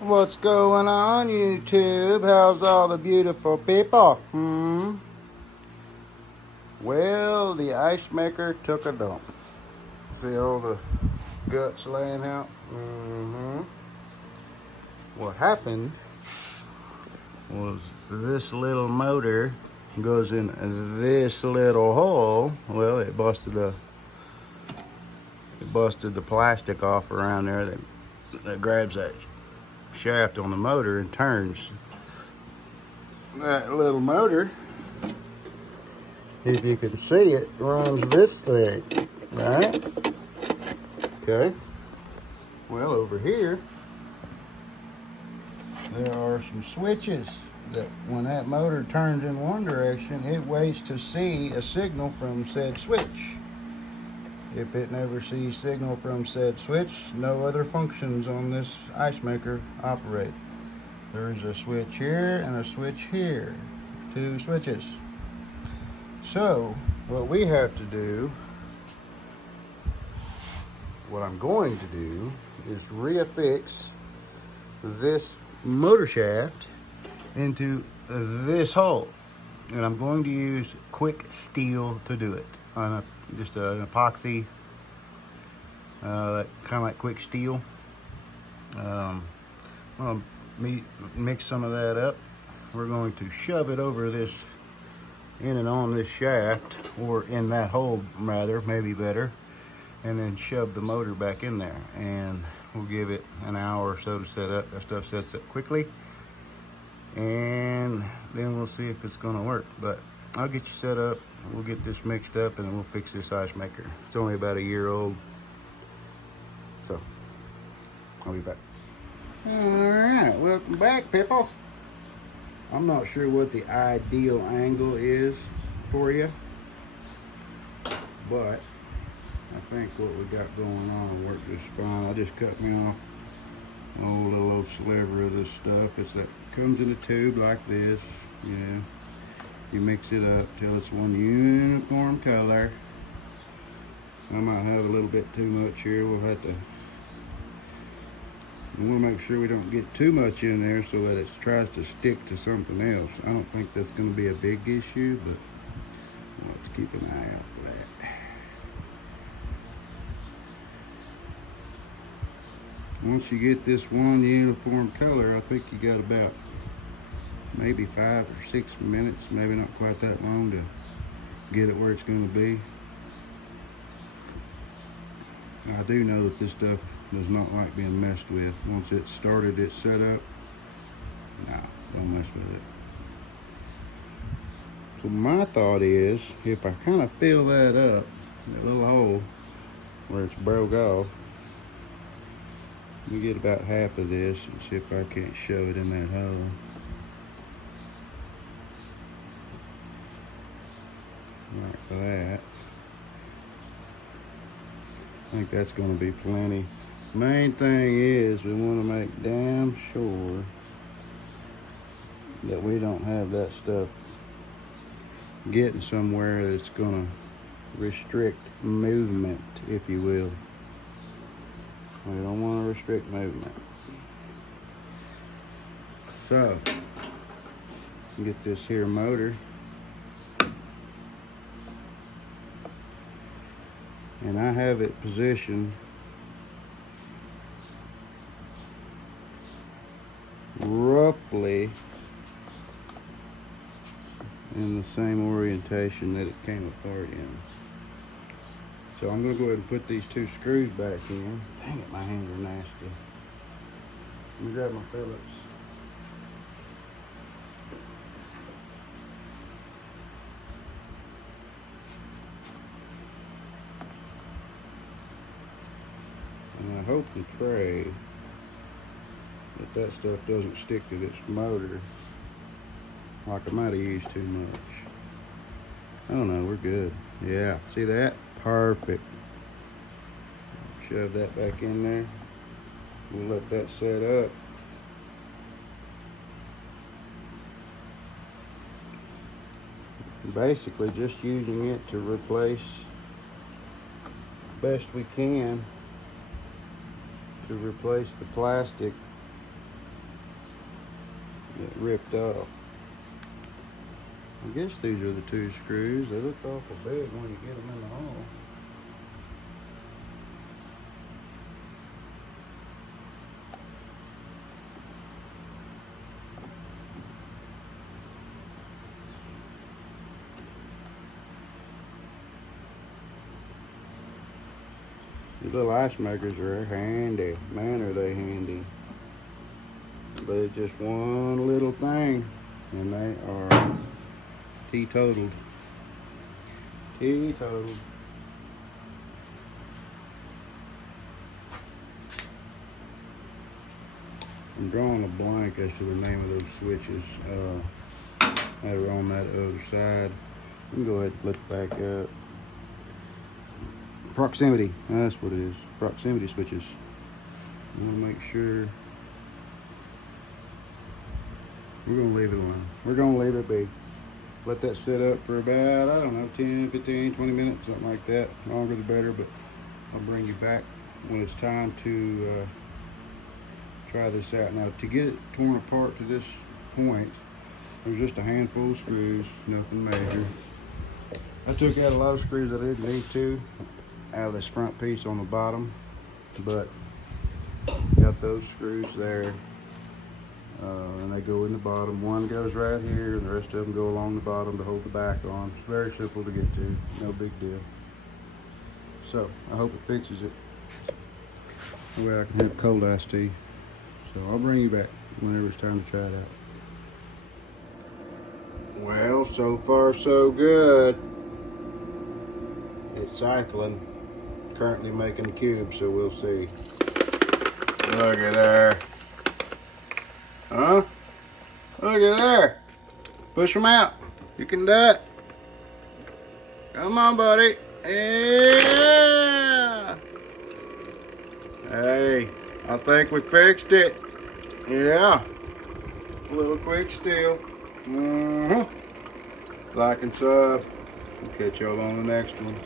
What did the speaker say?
What's going on, YouTube? How's all the beautiful people? Well, the ice maker took a dump. See all the guts laying out? What happened was this little motor goes in this little hole. Well, it busted the plastic off around there that grabs that shaft on the motor and turns that little motor. If you can see it, runs this thing, right? Okay. Well, over here, there are some switches that when that motor turns in one direction, it waits to see a signal from said switch. If it never sees signal from said switch, no other functions on this ice maker operate. There's a switch here and a switch here. Two switches. So, what we have to do, what I'm going to do, is reaffix this motor shaft into this hole. And I'm going to use quick steel to do it. On just an epoxy, kind of like quick steel. I'm going to mix some of that up. We're going to shove it over this, in and on this shaft, or in that hole rather, maybe better, and then shove the motor back in there. And we'll give it an hour or so to set up. That stuff sets up quickly, and then we'll see if it's gonna work. But I'll get you set up, we'll get this mixed up, and then we'll fix this ice maker. It's only about a year old, so I'll be back. All right, welcome back, people. I'm not sure what the ideal angle is for you, but I think what we got going on will work just fine. I just cut me off a little sliver of this stuff. It's that comes in a tube like this. You mix it up till it's one uniform color. I might have a little bit too much here. We'll make sure we don't get too much in there so that it tries to stick to something else. I don't think that's going to be a big issue, but we'll have to keep an eye out for that. Once you get this one uniform color, I think you got about maybe 5 or 6 minutes, maybe not quite that long, to get it where it's going to be. I do know that this stuff does not like being messed with. Once it's started, it's set up, no, don't mess with it. So my thought is, if I kind of fill that up, that little hole where it's broke off, we get about half of this and see if I can't shove it in that hole. Like that. I think that's going to be plenty. Main thing is we want to make damn sure that we don't have that stuff getting somewhere that's going to restrict movement, if you will. We don't want to restrict movement. So, get this here motor. And I have it positioned roughly in the same orientation that it came apart in. So I'm going to go ahead and put these two screws back in. Dang it, my hands are nasty. Let me grab my Phillips. And I hope and pray that stuff doesn't stick to this motor like I might have used too much. Oh no, we're good. Yeah, see that? Perfect. Shove that back in there. We'll let that set up. Basically just using it to replace best we can, to replace the plastic that ripped off. I guess these are the 2 screws. They look awful big when you get them in the hole. These little ice makers are handy. Man, are they handy. But it's just one little thing, and they are teetotaled. Teetotaled. I'm drawing a blank as to the name of those switches that are on that other side. Let me go ahead and flip it back up. Proximity, that's what it is. Proximity switches. I want to make sure. We're going to leave it alone. We're going to leave it be. Let that sit up for about, I don't know, 10, 15, 20 minutes, something like that. Longer the better, but I'll bring you back when it's time to try this out. Now, to get it torn apart to this point, there's just a handful of screws, nothing major. I took out a lot of screws I didn't need to out of this front piece on the bottom, but got those screws there. And they go in the bottom. One goes right here, and the rest of them go along the bottom to hold the back on. It's very simple to get to, no big deal. So I hope it fixes it. That way I can have cold iced tea. So I'll bring you back whenever it's time to try it out. Well, so far so good. It's cycling. Currently making the cube, so we'll see. Look at there. Huh? Look at there. Push them out. You can do it. Come on, buddy. Yeah. Hey, I think we fixed it. Yeah. A little quick steal. Like and sub. We'll catch y'all on the next one.